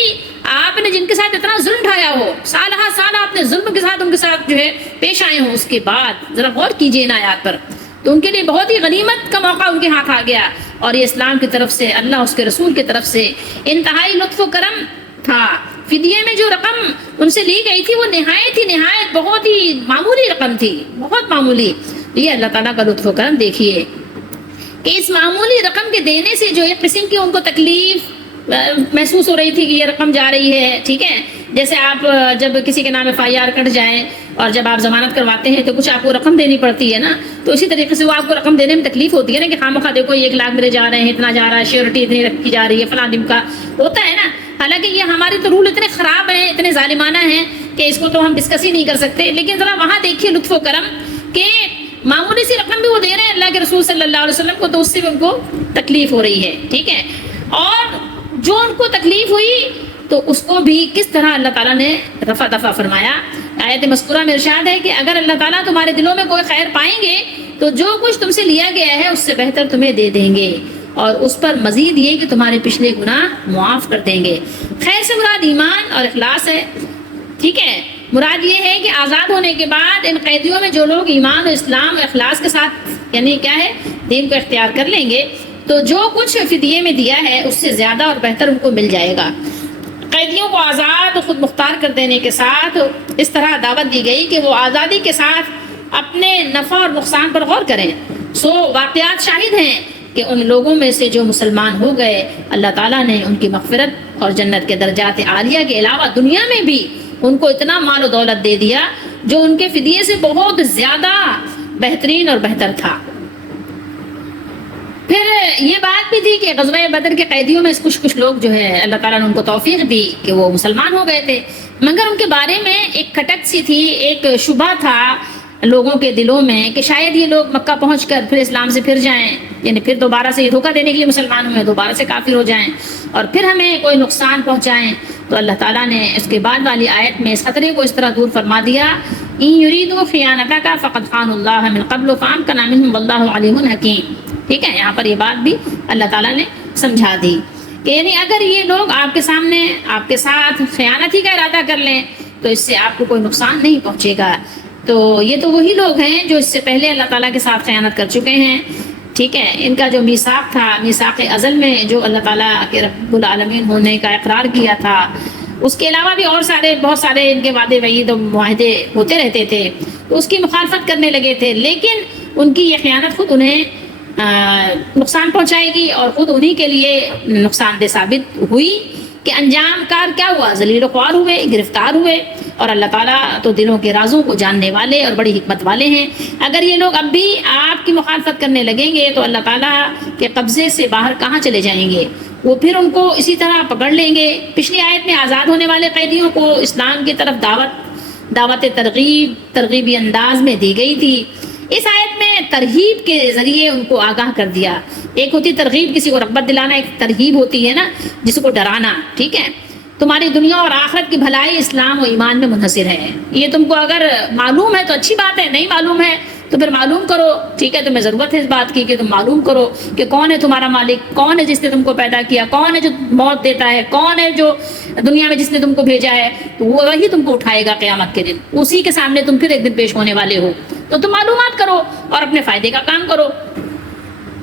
آپ نے جن کے ساتھ اتنا ظلم ڈھایا ہو، سال ہر سال آپ نے ظلم کے ساتھ ان کے ساتھ جو ہے پیش آئے ہوں، اس کے بعد ذرا غور کیجیے ان آیات پر، تو ان کے لیے بہت ہی غنیمت کا موقع ان کے ہاتھ آ گیا، اور یہ اسلام کی طرف سے، اللہ اس کے رسول کی طرف سے انتہائی لطف و کرم تھا۔ فدیے میں جو رقم ان سے لی گئی تھی وہ نہایت بہت ہی معمولی رقم تھی، بہت معمولی۔ یہ اللہ تعالیٰ کا لطف و کرم دیکھیے کہ اس معمولی رقم کے دینے سے جو ایک قسم کی ان کو تکلیف محسوس ہو رہی تھی کہ یہ رقم جا رہی ہے، ٹھیک ہے۔ جیسے آپ جب کسی کے نام FIR کٹ جائیں اور جب آپ ضمانت کرواتے ہیں تو کچھ آپ کو رقم دینی پڑتی ہے نا، تو اسی طریقے سے وہ آپ کو رقم دینے میں تکلیف ہوتی ہے نا کہ خواہ دیکھو 1 لاکھ میرے جا رہے ہیں، اتنا جا رہا ہے، شیورٹی اتنی رکھی جا رہی ہے، فلاں دن کا ہوتا ہے نا۔ حالانکہ یہ ہمارے تو رول اتنے خراب ہیں، اتنے ظالمانہ ہیں کہ اس کو تو ہم ڈسکس ہی نہیں کر سکتے، لیکن ذرا وہاں دیکھیے لطف و کرم کہ معمولی سی رقم بھی وہ دے رہے ہیں اللہ کے رسول صلی اللہ علیہ وسلم کو، تو اس سے بھی ان کو تکلیف ہو رہی ہے، ٹھیک ہے۔ اور جو ان کو تکلیف ہوئی تو اس کو بھی کس طرح اللہ تعالیٰ نے رفع دفع فرمایا۔ آیت مذکورہ میں ارشاد ہے کہ اگر اللہ تعالیٰ تمہارے دلوں میں کوئی خیر پائیں گے تو جو کچھ تم سے لیا گیا ہے اس سے بہتر تمہیں دے دیں گے، اور اس پر مزید یہ کہ تمہارے پچھلے گناہ معاف کر دیں گے۔ خیر سے مراد ایمان اور اخلاص ہے، ٹھیک ہے۔ مراد یہ ہے کہ آزاد ہونے کے بعد ان قیدیوں میں جو لوگ ایمان اور اسلام اور اخلاص کے ساتھ یعنی کیا ہے دین کو اختیار کر لیں گے تو جو کچھ فدیے میں دیا ہے اس سے زیادہ اور بہتر ان کو مل جائے گا۔ قیدیوں کو آزاد خود مختار کر دینے کے ساتھ اس طرح دعوت دی گئی کہ وہ آزادی کے ساتھ اپنے نفع اور نقصان پر غور کریں۔ واقعات شاہد ہیں کہ ان لوگوں میں سے جو مسلمان ہو گئے اللہ تعالیٰ نے ان کی مغفرت اور جنت کے درجات عالیہ کے علاوہ دنیا میں بھی ان کو اتنا مال و دولت دے دیا جو ان کے فدیے سے بہت زیادہ بہترین اور بہتر تھا۔ پھر یہ بات بھی تھی کہ غزوہ بدر کے قیدیوں میں کچھ لوگ جو ہے اللہ تعالیٰ نے ان کو توفیق دی کہ وہ مسلمان ہو گئے تھے، مگر ان کے بارے میں ایک کھٹک سی تھی، ایک شبہ تھا لوگوں کے دلوں میں کہ شاید یہ لوگ مکہ پہنچ کر پھر اسلام سے پھر جائیں، یعنی پھر دوبارہ سے یہ دھوکہ دینے کے لیے مسلمان ہوئے، دوبارہ سے کافر ہو جائیں اور پھر ہمیں کوئی نقصان پہنچائیں۔ تو اللہ تعالیٰ نے اس کے بعد والی آیت میں اس خطرے کو اس طرح دور فرما دیا، ان یریدوا خیانتک فقد خان اللہ من قبل فامکن منہم واللہ علیم حکیم۔ ٹھیک ہے، یہاں پر یہ بات بھی اللہ تعالیٰ نے سمجھا دی کہ یعنی اگر یہ لوگ آپ کے سامنے آپ کے ساتھ خیانت ہی کا ارادہ کر لیں تو اس سے آپ کو کوئی نقصان نہیں پہنچے گا۔ تو یہ تو وہی لوگ ہیں جو اس سے پہلے اللہ تعالیٰ کے ساتھ خیانت کر چکے ہیں، ٹھیک ہے۔ ان کا جو میثاق تھا، میثاق ازل میں جو اللہ تعالیٰ کے رب العالمین ہونے کا اقرار کیا تھا، اس کے علاوہ بھی اور بہت سارے ان کے وعدے وعید و معاہدے ہوتے رہتے تھے، تو اس کی مخالفت کرنے لگے تھے، لیکن ان کی یہ خیانت خود انہیں نقصان پہنچائے گی اور خود انہی کے لیے نقصان دہ ثابت ہوئی کہ انجام کار کیا ہوا، ذلیل و خوار ہوئے، گرفتار ہوئے۔ اور اللہ تعالیٰ تو دلوں کے رازوں کو جاننے والے اور بڑی حکمت والے ہیں۔ اگر یہ لوگ اب بھی آپ کی مخالفت کرنے لگیں گے تو اللہ تعالیٰ کے قبضے سے باہر کہاں چلے جائیں گے، وہ پھر ان کو اسی طرح پکڑ لیں گے۔ پچھلی آیت میں آزاد ہونے والے قیدیوں کو اسلام کی طرف دعوت ترغیبی انداز میں دی گئی تھی۔ اس آیت میں ترغیب کے ذریعے ان کو آگاہ کر دیا۔ ایک ہوتی ترغیب، کسی کو رغبت دلانا، ایک ترغیب ہوتی ہے نا جس کو ڈرانا، ٹھیک ہے۔ تمہاری دنیا اور آخرت کی بھلائی اسلام و ایمان میں منحصر ہے۔ یہ تم کو اگر معلوم ہے تو اچھی بات ہے، نہیں معلوم ہے تو پھر معلوم کرو، ٹھیک ہے۔ تمہیں ضرورت ہے اس بات کی کہ تم معلوم کرو کہ کون ہے تمہارا مالک، کون ہے جس نے تم کو پیدا کیا، کون ہے جو موت دیتا ہے، کون ہے جو دنیا میں جس نے تم کو بھیجا ہے، تو وہ وہی تم کو اٹھائے گا قیامت کے دن، اسی کے سامنے تم پھر ایک دن پیش ہونے والے ہو۔ تو تم معلومات کرو اور اپنے فائدے کا کام کرو۔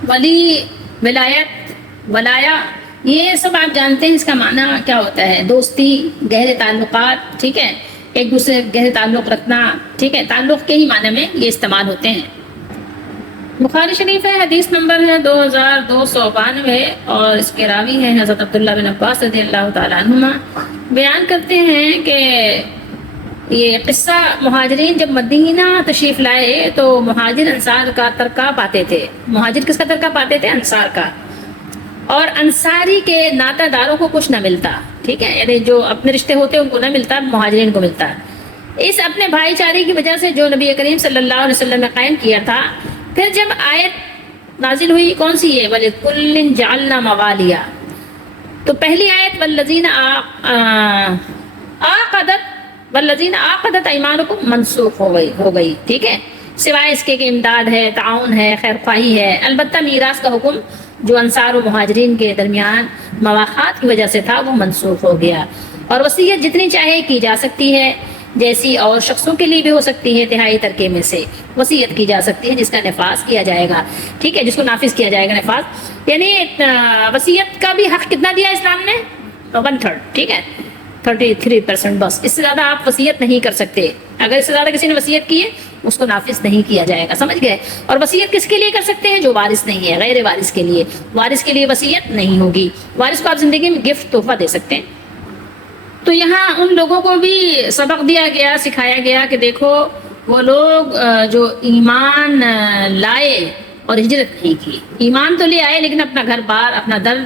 ولی، ولایت، ولایا، یہ سب آپ جانتے ہیں اس کا معنی کیا ہوتا ہے، دوستی، گہرے تعلقات، ٹھیک ہے، ایک دوسرے سے گہرے تعلق رکھنا، ٹھیک ہے، تعلق کے ہی معنی میں یہ استعمال ہوتے ہیں۔ بخاری شریف ہے، حدیث نمبر ہے 2292 اور اس کے راوی ہیں حضرت عبداللہ بن عباس رضی اللہ تعالیٰ عنہما۔ بیان کرتے ہیں کہ یہ قصہ، مہاجرین جب مدینہ تشریف لائے تو مہاجر انصار کا ترکہ پاتے تھے۔ مہاجر کس کا ترکہ پاتے تھے؟ انصار کا۔ اور انصاری کے ناطہ داروں کو کچھ نہ ملتا، ٹھیک ہے، یعنی جو اپنے رشتے ہوتے ان کو نہ ملتا، مہاجرین کو ملتا۔ اس اپنے بھائی چارے کی وجہ سے جو نبی کریم صلی اللہ علیہ وسلم نے قائم کیا تھا، پھر جب آیت نازل ہوئی کون سی ہے، وَلِكُلٍّ جَعَلْنَا مَوَالِيَ، تو پہلی آیت وَالَّذِينَ عَقَدَتْ أَيْمَانُكُمْ منسوخ ہو گئی، ٹھیک ہے، سوائے اس کے کہ امداد ہے، تعاون ہے، خیر خواہی ہے۔ البتہ میراث کا حکم جو انصار و مہاجرین کے درمیان مواخات کی وجہ سے تھا وہ منسوخ ہو گیا۔ اور وصیت جتنی چاہے کی جا سکتی ہے، جیسی اور شخصوں کے لیے بھی ہو سکتی ہے، تہائی ترکے میں سے وصیت کی جا سکتی ہے جس کا نفاذ کیا جائے گا، ٹھیک ہے، جس کو نافذ کیا جائے گا، نفاذ یعنی وصیت کا بھی حق کتنا دیا اسلام نے؟ 1/3، ٹھیک ہے، 33%، بس اس سے زیادہ آپ وصیت نہیں کر سکتے۔ اگر اس سے زیادہ کسی نے وصیت کی ہے اس کو نافذ نہیں کیا جائے گا، سمجھ گئے؟ اور وصیت کس کے لیے کر سکتے ہیں؟ جو وارث نہیں ہے، غیر وارث کے لیے۔ وارث کے لیے وصیت نہیں ہوگی، وارث کو آپ زندگی میں گفٹ، تحفہ دے سکتے ہیں۔ تو یہاں ان لوگوں کو بھی سبق دیا گیا، سکھایا گیا کہ دیکھو وہ لوگ جو ایمان لائے اور ہجرت نہیں کی، ایمان تو لے آئے لیکن اپنا گھر بار، اپنا در،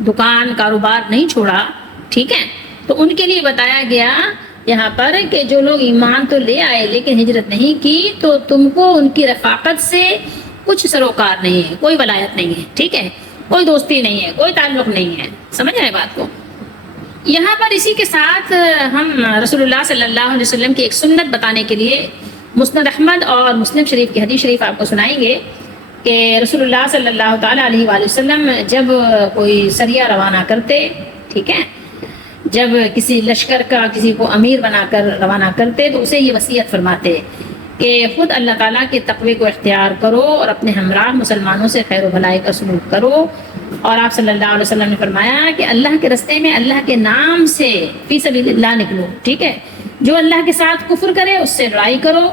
دکان، کاروبار نہیں چھوڑا، ٹھیک ہے، تو ان کے لیے بتایا گیا یہاں پر کہ جو لوگ ایمان تو لے آئے لیکن ہجرت نہیں کی تو تم کو ان کی رفاقت سے کچھ سروکار نہیں ہے، کوئی ولایت نہیں ہے، ٹھیک ہے، کوئی دوستی نہیں ہے، کوئی تعلق نہیں ہے، سمجھ رہے بات کو؟ یہاں پر اسی کے ساتھ ہم رسول اللہ صلی اللہ علیہ وسلم کی ایک سنت بتانے کے لیے مسند احمد اور مسلم شریف کی حدیث شریف آپ کو سنائیں گے کہ رسول اللہ صلی اللہ تعالیٰ علیہ وآلہ وسلم جب کوئی سریہ روانہ کرتے، ٹھیک ہے، جب کسی لشکر کا کسی کو امیر بنا کر روانہ کرتے تو اسے یہ وصیت فرماتے کہ خود اللہ تعالیٰ کے تقوی کو اختیار کرو اور اپنے ہمراہ مسلمانوں سے خیر و بھلائی کا سلوک کرو۔ اور آپ صلی اللہ علیہ وسلم نے فرمایا کہ اللہ کے رستے میں اللہ کے نام سے فی سبیل اللہ نکلو، ٹھیک ہے، جو اللہ کے ساتھ کفر کرے اس سے لڑائی کرو،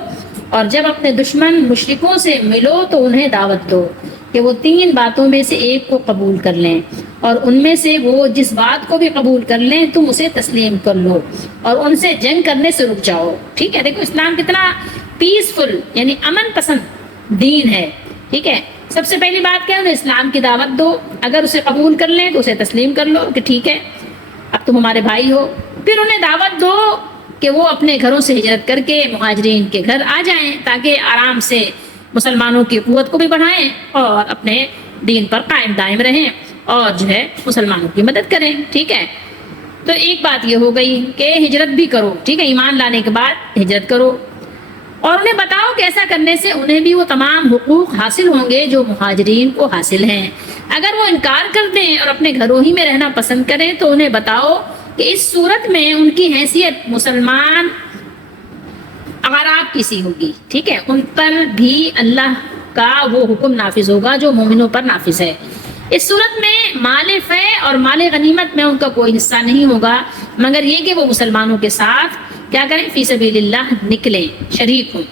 اور جب اپنے دشمن مشرکوں سے ملو تو انہیں دعوت دو کہ وہ 3 باتوں میں سے ایک کو قبول کر لیں، اور ان میں سے وہ جس بات کو بھی قبول کر لیں تم اسے تسلیم کر لو اور ان سے جنگ کرنے سے رک جاؤ، ٹھیک ہے۔ دیکھو اسلام کتنا پیسفل یعنی امن پسند دین ہے، ٹھیک ہے۔ سب سے پہلی بات کیا ہے، انہیں اسلام کی دعوت دو، اگر اسے قبول کر لیں تو اسے تسلیم کر لو کہ ٹھیک ہے اب تم ہمارے بھائی ہو۔ پھر انہیں دعوت دو کہ وہ اپنے گھروں سے ہجرت کر کے مہاجرین کے گھر آ جائیں تاکہ آرام سے مسلمانوں کی قوت کو بھی بڑھائیں اور اپنے دین پر قائم دائم رہیں اور جو ہے مسلمانوں کی مدد کریں، ٹھیک ہے۔ تو ایک بات یہ ہو گئی کہ ہجرت بھی کرو، ٹھیک ہے، ایمان لانے کے بعد ہجرت کرو، اور انہیں بتاؤ کہ ایسا کرنے سے انہیں بھی وہ تمام حقوق حاصل ہوں گے جو مہاجرین کو حاصل ہیں۔ اگر وہ انکار کر دیں اور اپنے گھروں ہی میں رہنا پسند کریں تو انہیں بتاؤ کہ اس صورت میں ان کی حیثیت مسلمان اعراب کسی ہوگی، ٹھیک ہے، ان پر بھی اللہ کا وہ حکم نافذ ہوگا جو مومنوں پر نافذ ہے۔ اس صورت میں مال فے اور مال غنیمت میں ان کا کوئی حصہ نہیں ہوگا مگر یہ کہ وہ مسلمانوں کے ساتھ کیا کریں، فی سبیل اللہ نکلیں، شریک ہوں۔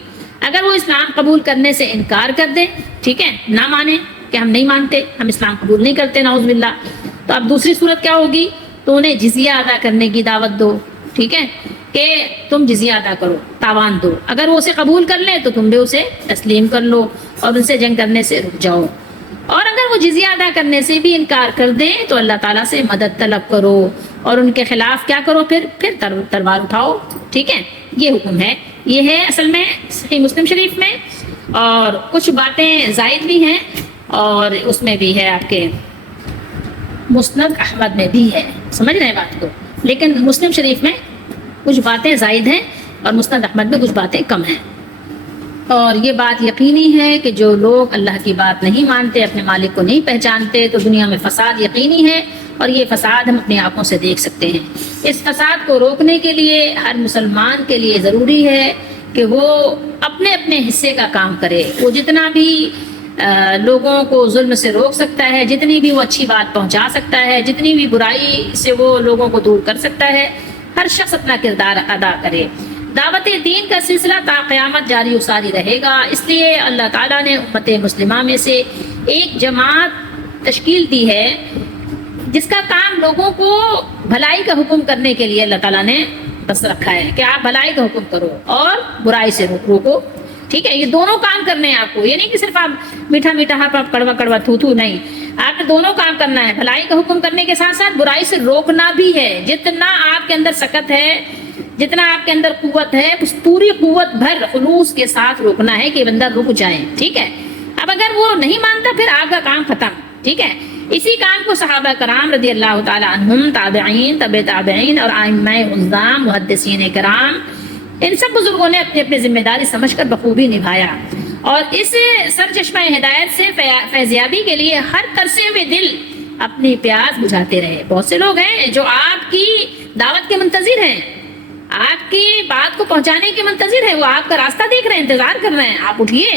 اگر وہ اسلام قبول کرنے سے انکار کر دیں، ٹھیک ہے، نہ مانیں کہ ہم نہیں مانتے، ہم اسلام قبول نہیں کرتے، نعوذ باللہ، تو اب دوسری صورت کیا ہوگی، تو انہیں جزیہ ادا کرنے کی دعوت دو، ٹھیک ہے، کہ تم جزیہ ادا کرو، تاوان دو۔ اگر وہ اسے قبول کر لیں تو تم بھی اسے تسلیم کر لو اور ان سے جنگ کرنے سے رک جاؤ، اور اگر وہ جزیہ ادا کرنے سے بھی انکار کر دیں تو اللہ تعالیٰ سے مدد طلب کرو اور ان کے خلاف کیا کرو، پھر تلوار اٹھاؤ، ٹھیک ہے، یہ حکم ہے۔ یہ ہے اصل میں صحیح مسلم شریف میں، اور کچھ باتیں زائد بھی ہیں اور اس میں بھی ہے آپ کے مسند احمد میں بھی ہے، سمجھ رہے ہیں بات کو، لیکن مسلم شریف میں کچھ باتیں زائد ہیں اور مسند احمد میں کچھ باتیں کم ہیں۔ اور یہ بات یقینی ہے کہ جو لوگ اللہ کی بات نہیں مانتے، اپنے مالک کو نہیں پہچانتے، تو دنیا میں فساد یقینی ہے، اور یہ فساد ہم اپنی آنکھوں سے دیکھ سکتے ہیں۔ اس فساد کو روکنے کے لیے ہر مسلمان کے لیے ضروری ہے کہ وہ اپنے اپنے حصے کا کام کرے۔ وہ جتنا بھی لوگوں کو ظلم سے روک سکتا ہے، جتنی بھی وہ اچھی بات پہنچا سکتا ہے، جتنی بھی برائی سے وہ لوگوں کو دور کر سکتا ہے، ہر شخص اپنا کردار ادا کرے۔ دعوت دین کا سلسلہ تا قیامت جاری و ساری رہے گا، اس لیے اللہ تعالیٰ نے امت مسلمہ میں سے ایک جماعت تشکیل دی ہے جس کا کام لوگوں کو بھلائی کا حکم کرنے کے لیے اللہ تعالیٰ نے بس رکھا ہے کہ آپ بھلائی کا حکم کرو اور برائی سے روکو، ٹھیک ہے۔ یہ دونوں کام کرنے ہیں آپ کو، یہ نہیں کہ صرف آپ میٹھا میٹھا آپ کڑوا کڑوا تھو نہیں، آپ نے دونوں کام کرنا ہے، بھلائی کا حکم کرنے کے ساتھ ساتھ برائی سے روکنا بھی ہے۔ جتنا آپ کے اندر سکت ہے، جتنا آپ کے اندر قوت ہے، اس پوری قوت بھر خلوص کے ساتھ روکنا ہے کہ بندہ رک جائے، ٹھیک ہے۔ اب اگر وہ نہیں مانتا پھر آپ کا کام ختم، ٹھیک ہے۔ اسی کام کو صحابہ کرام رضی اللہ تعالی عنہم، تابعین، تبع تابعین اور ائمہ اعظام، محدثین کرام، ان سب بزرگوں نے اپنی اپنی ذمہ داری سمجھ کر بخوبی نبھایا، اور اس سرچشمہ ہدایت سے فیضیابی کے لیے ہر ترسے ہوئے دل اپنی پیاس بجھاتے رہے۔ بہت سے لوگ ہیں جو آپ کی دعوت کے منتظر ہیں، آپ کی بات کو پہنچانے کے منتظر ہیں، وہ آپ کا راستہ دیکھ رہے ہیں، انتظار کر رہے ہیں، آپ اٹھیے،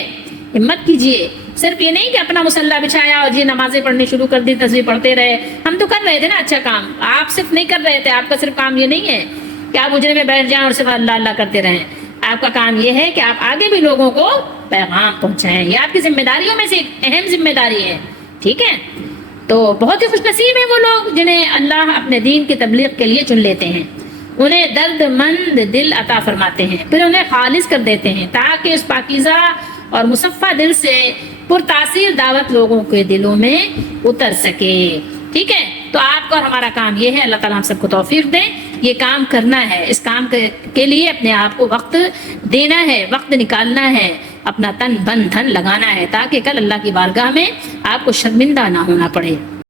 ہمت کیجیے۔ صرف یہ نہیں کہ اپنا مسلح بچھایا اور جی نمازیں پڑھنی شروع کر دی، تصویر پڑھتے رہے، ہم تو کر رہے تھے نا اچھا کام، آپ صرف نہیں کر رہے تھے۔ آپ کا صرف کام یہ نہیں ہے کہ آپ اجرے میں بیٹھ جائیں اور صرف اللہ اللہ کرتے رہیں، آپ کا کام یہ ہے کہ آپ آگے بھی لوگوں کو پیغام پہنچائیں، یہ آپ کی ذمہ داریوں میں سے ایک اہم ذمہ داری ہے، ٹھیک ہے۔ تو بہت ہی خوش نصیب ہیں وہ لوگ جنہیں اللہ اپنے دین کی تبلیغ کے لیے چن لیتے ہیں، انہیں درد مند دل عطا فرماتے ہیں، پھر انہیں خالص کر دیتے ہیں تاکہ اس پاکیزہ اور مصفہ دل سے پرتاثیر دعوت لوگوں کے دلوں میں اتر سکے، ٹھیک ہے۔ تو آپ کا اور ہمارا کام یہ ہے، اللہ تعالیٰ ہم سب کو توفیق دے، یہ کام کرنا ہے، اس کام کے لیے اپنے آپ کو وقت دینا ہے، وقت نکالنا ہے، اپنا تن بن دھن لگانا ہے، تاکہ کل اللہ کی بارگاہ میں آپ کو شرمندہ نہ ہونا پڑے۔